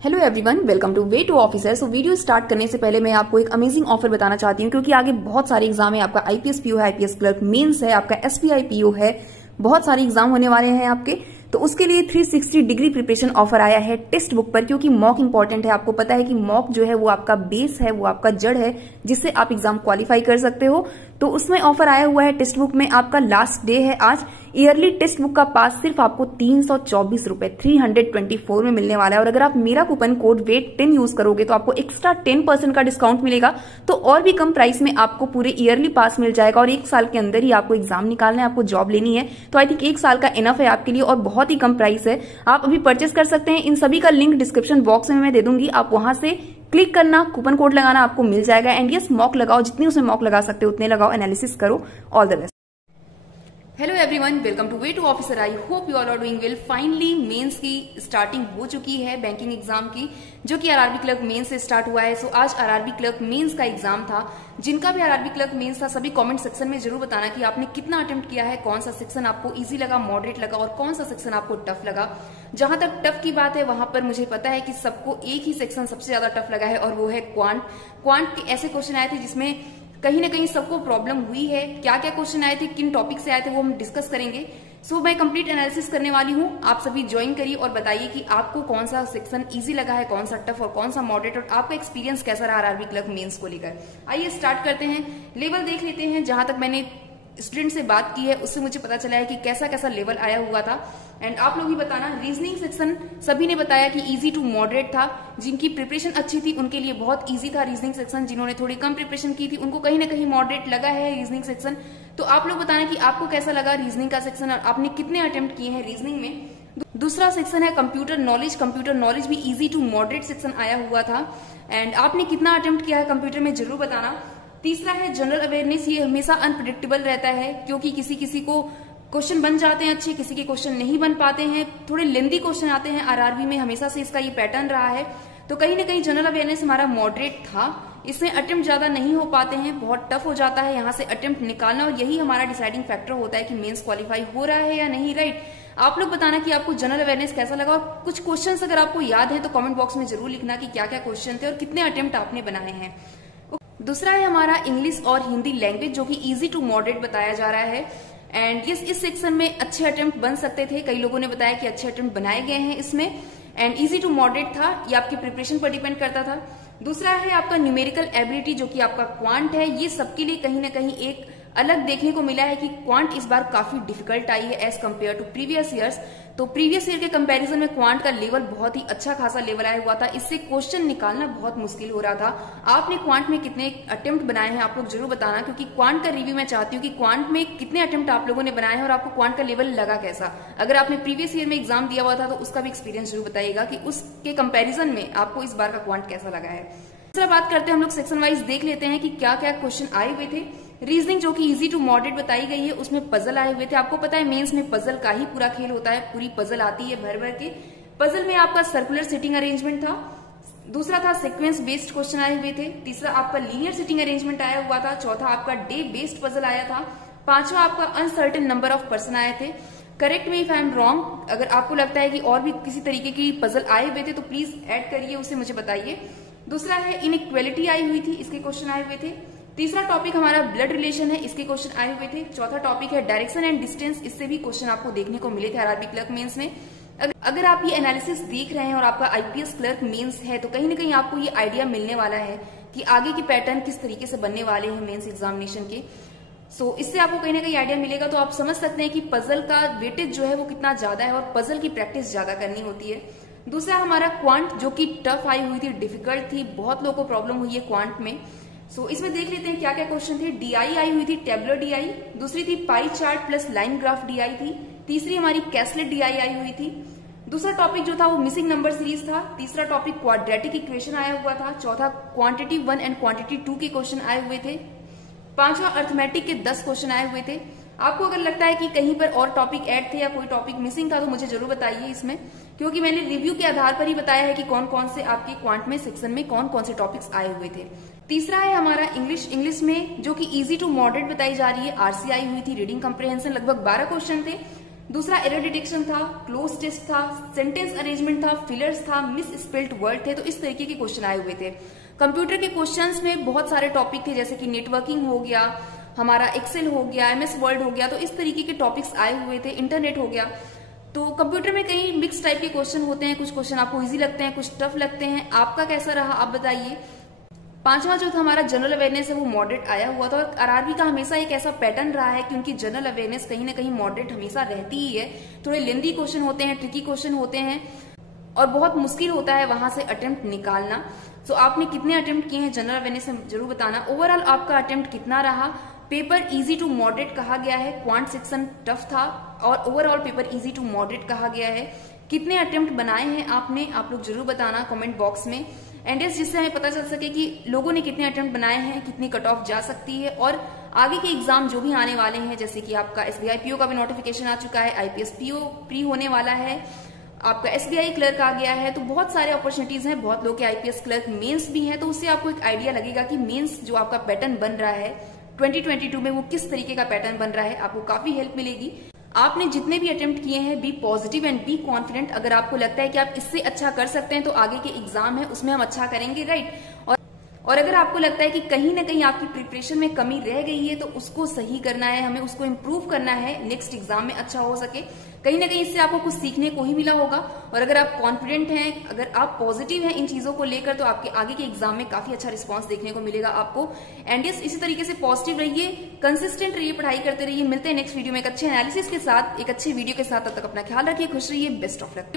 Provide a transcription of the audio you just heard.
Hello everyone, welcome to way to officer. So video start करने से पहले मैं आपको एक अमेजिंग ऑफर बताना चाहती हूँ, क्योंकि आगे बहुत सारे एग्जाम है। आपका आईपीएस पीओ है, आईपीएस क्लर्क मेंस है, आपका एसबीआई पीओ है, बहुत सारे एग्जाम होने वाले हैं आपके। तो उसके लिए 360 डिग्री प्रिपरेशन ऑफर आया है टेक्स्ट बुक पर, क्योंकि मॉक इंपॉर्टेंट है। आपको पता है कि मॉक जो है वो आपका बेस है, वो आपका जड़ है जिससे आप एग्जाम क्वालिफाई कर सकते हो। तो उसमें ऑफर आया हुआ है टेक्स्ट बुक में। आपका लास्ट डे है आज। ईयरली टेक्स्ट बुक का पास सिर्फ आपको 324 रुपए 324 में मिलने वाला है। और अगर आप मेरा कूपन कोड वेट10 यूज करोगे तो आपको एक्स्ट्रा 10% का डिस्काउंट मिलेगा। तो और भी कम प्राइस में आपको पूरे ईयरली पास मिल जाएगा। और एक साल के अंदर ही आपको एग्जाम निकालना है, आपको जॉब लेनी है। तो आई थिंक एक साल का इनफ है आपके लिए और बहुत ही कम प्राइस है। आप अभी परचेस कर सकते हैं। इन सभी का लिंक डिस्क्रिप्शन बॉक्स में मैं दे दूंगी, आप वहां से क्लिक करना, कूपन कोड लगाना, आपको मिल जाएगा। एंड यस, मॉक लगाओ, जितनी उसमें मॉक लगा सकते हो उतने लगाओ, एनालिसिस करो। All the best. Hello everyone, welcome to way to officer. I hope you all are doing well. Finally mains की स्टार्टिंग हो चुकी है बैंकिंग एग्जाम की, जो कि आरआरबी क्लर्क मेंस से स्टार्ट हुआ है। सो आज आरआरबी क्लर्क मेंस का एग्जाम था। जिनका भी आरआरबी क्लर्क मेंस था, सभी कमेंट सेक्शन में जरूर बताना कि आपने कितना अटेम्प्ट किया है, कौन सा सेक्शन आपको इजी लगा, मॉडरेट लगा और कौन सा सेक्शन आपको टफ लगा। जहां तक टफ की बात है, वहां पर मुझे पता है कि सबको एक ही सेक्शन सबसे ज्यादा टफ लगा है और वो है क्वांट। क्वांट के ऐसे क्वेश्चन आए थे जिसमें कहीं ना कहीं सबको प्रॉब्लम हुई है। क्या क्या क्वेश्चन आए थे, किन टॉपिक से आए थे, वो हम डिस्कस करेंगे। सो मैं कंप्लीट एनालिसिस करने वाली हूँ। आप सभी ज्वाइन करिए और बताइए कि आपको कौन सा सेक्शन इजी लगा है, कौन सा टफ और कौन सा मॉडरेट, और आपका एक्सपीरियंस कैसा रहा आरआरबी क्लर्क मेंस को लेकर। आइए स्टार्ट करते हैं। लेवल देख लेते हैं। जहां तक मैंने स्टूडेंट से बात की है उससे मुझे पता चला है कि कैसा कैसा लेवल आया हुआ था। एंड आप लोग भी बताना। रीजनिंग सेक्शन सभी ने बताया कि इजी टू मॉडरेट था। जिनकी प्रिपरेशन अच्छी थी उनके लिए बहुत इजी था रीजनिंग सेक्शन। जिन्होंने थोड़ी कम प्रिपरेशन की थी उनको कहीं ना कहीं मॉडरेट लगा है रीजनिंग सेक्शन। तो आप लोग बताना कि आपको कैसा लगा रीजनिंग का सेक्शन और आपने कितने अटेम्प्ट किए हैं रीजनिंग में। दूसरा सेक्शन है कंप्यूटर नॉलेज। कंप्यूटर नॉलेज भी इजी टू मॉडरेट सेक्शन आया हुआ था। एंड आपने कितना अटेम्प्ट किया है कंप्यूटर में जरूर बताना। तीसरा है जनरल अवेयरनेस। ये हमेशा अनप्रिडिक्टेबल रहता है, क्योंकि किसी किसी को क्वेश्चन बन जाते हैं अच्छे, किसी के क्वेश्चन नहीं बन पाते हैं, थोड़े लेंदी क्वेश्चन आते हैं। आरआरबी में हमेशा से इसका ये पैटर्न रहा है। तो कहीं ना कहीं जनरल अवेयरनेस हमारा मॉडरेट था। इसमें अटेम्प्ट ज्यादा नहीं हो पाते हैं, बहुत टफ हो जाता है यहाँ से अटेम्प्ट निकालना, और यही हमारा डिसाइडिंग फैक्टर होता है कि मेंस क्वालिफाई हो रहा है या नहीं। राइट, आप लोग बताना कि आपको जनरल अवेयरनेस कैसा लगा। और कुछ क्वेश्चंस अगर आपको याद है तो कमेंट बॉक्स में जरूर लिखना कि क्या क्या क्वेश्चन थे और कितने अटेम्प्ट आपने बनाए हैं। दूसरा है हमारा इंग्लिश और हिंदी लैंग्वेज, जो कि इजी टू मॉडरेट बताया जा रहा है। एंड इस सेक्शन में अच्छे अटेम्प्ट बन सकते थे। कई लोगों ने बताया कि अच्छे अटेम्प्ट बनाए गए हैं इसमें। एंड इजी टू मॉडरेट था। ये आपकी प्रिपरेशन पर डिपेंड करता था। दूसरा है आपका न्यूमेरिकल एबिलिटी, जो कि आपका क्वांट है। ये सबके लिए कहीं ना कहीं एक अलग देखने को मिला है कि क्वांट इस बार काफी डिफिकल्ट आई है as compare to previous years. तो प्रीवियस ईयर के कंपैरिजन में क्वांट का लेवल बहुत ही अच्छा खासा लेवल आया हुआ था। इससे क्वेश्चन निकालना बहुत मुश्किल हो रहा था। आपने क्वांट में कितने अटेम्प्ट बनाए हैं आप लोग जरूर बताना, क्योंकि क्वांट का रिव्यू मैं चाहती हूँ कि क्वांट में कितने अटेम्प्ट आप लोगों ने बनाए हैं और आपको क्वांट का लेवल लगा कैसा। अगर आपने प्रीवियस ईयर में एग्जाम दिया हुआ था तो उसका भी एक्सपीरियंस जरूर बताइएगा कि उसके कंपेरिजन में आपको इस बार का क्वांट कैसा लगा है। दूसरा बात करते हैं, हम लोग सेक्शन वाइज देख लेते हैं कि क्या क्या क्वेश्चन आए हुए थे। रीजनिंग जो कि इजी टू मॉडरेट बताई गई है, उसमें पजल आए हुए थे। आपको पता है मेंस में पजल का ही पूरा खेल होता है, पूरी पजल आती है भर भर के। पजल में आपका सर्कुलर सिटिंग अरेंजमेंट था। दूसरा था सीक्वेंस बेस्ड क्वेश्चन आए हुए थे। तीसरा आपका लीनियर सिटिंग अरेंजमेंट आया हुआ था। चौथा आपका डे बेस्ड पजल आया था। पांचवा आपका अनसर्टेन नंबर ऑफ पर्सन आए थे। Correct me if I am wrong. अगर आपको लगता है कि और भी किसी तरीके की पजल आए हुए थे तो प्लीज ऐड करिए, उसे मुझे बताइए। दूसरा है इनइक्वालिटी आई हुई थी, इसके क्वेश्चन आए हुए थे। तीसरा टॉपिक हमारा ब्लड रिलेशन है, इसके क्वेश्चन आए हुए थे। चौथा टॉपिक है डायरेक्शन एंड डिस्टेंस, इससे भी क्वेश्चन आपको देखने को मिले थे आरआरबी क्लर्क मेंस में। अगर आप ये एनालिसिस देख रहे हैं और आपका आईपीएस क्लर्क मेंस है तो कहीं ना कहीं आपको ये आइडिया मिलने वाला है कि आगे के पैटर्न किस तरीके से बनने वाले हैं मेंस एग्जामिनेशन के। सो इससे आपको कहीं ना कहीं आइडिया मिलेगा। तो आप समझ सकते हैं कि पजल का वेटेज जो है वो कितना ज्यादा है और पजल की प्रैक्टिस ज्यादा करनी होती है। दूसरा हमारा क्वांट, जो कि टफ आई हुई थी, डिफिकल्ट थी, बहुत लोगों को प्रॉब्लम हुई है क्वांट में। सो इसमें देख लेते हैं क्या क्या क्वेश्चन थे। डीआई आई हुई थी, टेबलर डीआई। दूसरी थी pie chart plus line graph DI थी। तीसरी हमारी कैसलेट डीआई आई हुई थी। दूसरा टॉपिक जो था वो मिसिंग नंबर सीरीज था। तीसरा टॉपिक क्वाड्रेटिक इक्वेशन आया हुआ था। चौथा क्वांटिटी 1 एंड क्वांटिटी 2 के क्वेश्चन आए हुए थे। पांचवा अर्थमेटिक के 10 क्वेश्चन आए हुए थे। आपको अगर लगता है कि कहीं पर और टॉपिक ऐड थे या कोई टॉपिक मिसिंग था तो मुझे जरूर बताइए इसमें, क्योंकि मैंने रिव्यू के आधार पर ही बताया है कि कौन कौन से आपके क्वांट में सेक्शन में कौन कौन से टॉपिक्स आए हुए थे। तीसरा है हमारा इंग्लिश। इंग्लिश में जो कि इजी टू मॉडरेट बताई जा रही है, आरसी आई हुई थी। रीडिंग कंप्रिहेंशन लगभग 12 क्वेश्चन थे। दूसरा एरर डिटेक्शन था, क्लोज टेस्ट था, सेंटेंस अरेंजमेंट था, फिलर्स था, मिस स्पेल्ड वर्ड थे। तो इस तरीके के क्वेश्चन आए हुए थे। कंप्यूटर के क्वेश्चंस में बहुत सारे टॉपिक थे, जैसे कि नेटवर्किंग हो गया, हमारा एक्सेल हो गया, MS वर्ड हो गया। तो इस तरीके के टॉपिक्स आए हुए थे, इंटरनेट हो गया। तो कंप्यूटर में कई मिक्स टाइप के क्वेश्चन होते हैं, कुछ क्वेश्चन आपको इजी लगते हैं, कुछ टफ लगते हैं। आपका कैसा रहा आप बताइए। पांचवा जो था हमारा जनरल अवेयरनेस है, वो मॉडरेट आया हुआ था। और आरआरबी का हमेशा एक ऐसा पैटर्न रहा है कि उनकी जनरल अवेयरनेस कहीं ना कहीं मॉडरेट हमेशा रहती ही है। थोड़े लेंदी क्वेश्चन होते हैं, ट्रिकी क्वेश्चन होते हैं और बहुत मुश्किल होता है वहां से अटेम्प्ट निकालना। तो आपने कितने अटेम्प्ट किए हैं जनरल अवेयरनेस में जरूर बताना। ओवरऑल आपका अटेम्प्ट कितना रहा। पेपर इजी टू मॉडरेट कहा गया है, क्वांट सेक्शन टफ था और overall paper easy to moderate कहा गया है। कितने अटेम्प्ट बनाए हैं आपने, आप लोग जरूर बताना कमेंट बॉक्स में। एंड जिससे हमें पता चल सके कि लोगों ने कितने अटेम्प्ट बनाए हैं, कितनी कट ऑफ जा सकती है। और आगे के एग्जाम जो भी आने वाले हैं, जैसे कि आपका SBI PO का भी नोटिफिकेशन आ चुका है, IPS PO प्री होने वाला है, आपका SBI क्लर्क आ गया है। तो बहुत सारे अपॉर्चुनिटीज हैं, बहुत लोग के IPS क्लर्क मेंस भी हैं। तो उससे आपको एक आइडिया लगेगा कि मेंस जो आपका पैटर्न बन रहा है 2022 में, वो किस तरीके का पैटर्न बन रहा है। आपको काफी हेल्प मिलेगी। आपने जितने भी अटेम्प्ट किए हैं, be positive and be confident. अगर आपको लगता है कि आप इससे अच्छा कर सकते हैं तो आगे के एग्जाम है उसमें हम अच्छा करेंगे, राइट। और अगर आपको लगता है कि कहीं ना कहीं आपकी प्रिपरेशन में कमी रह गई है तो उसको सही करना है, हमें उसको इम्प्रूव करना है, नेक्स्ट एग्जाम में अच्छा हो सके। कहीं ना कहीं इससे आपको कुछ सीखने को ही मिला होगा। और अगर आप कॉन्फिडेंट हैं, अगर आप पॉजिटिव हैं इन चीजों को लेकर, तो आपके आगे के एग्जाम में काफी अच्छा रिस्पॉन्स देखने को मिलेगा आपको। एंड यस, इसी तरीके से पॉजिटिव रहिए, कंसिस्टेंट रहिए, पढ़ाई करते रहिए। मिलते हैं नेक्स्ट वीडियो में एक अच्छे एनालिसिस के साथ, एक अच्छे वीडियो के साथ। तब तक अपना ख्याल रखिए, खुश रहिए, बेस्ट ऑफ लक।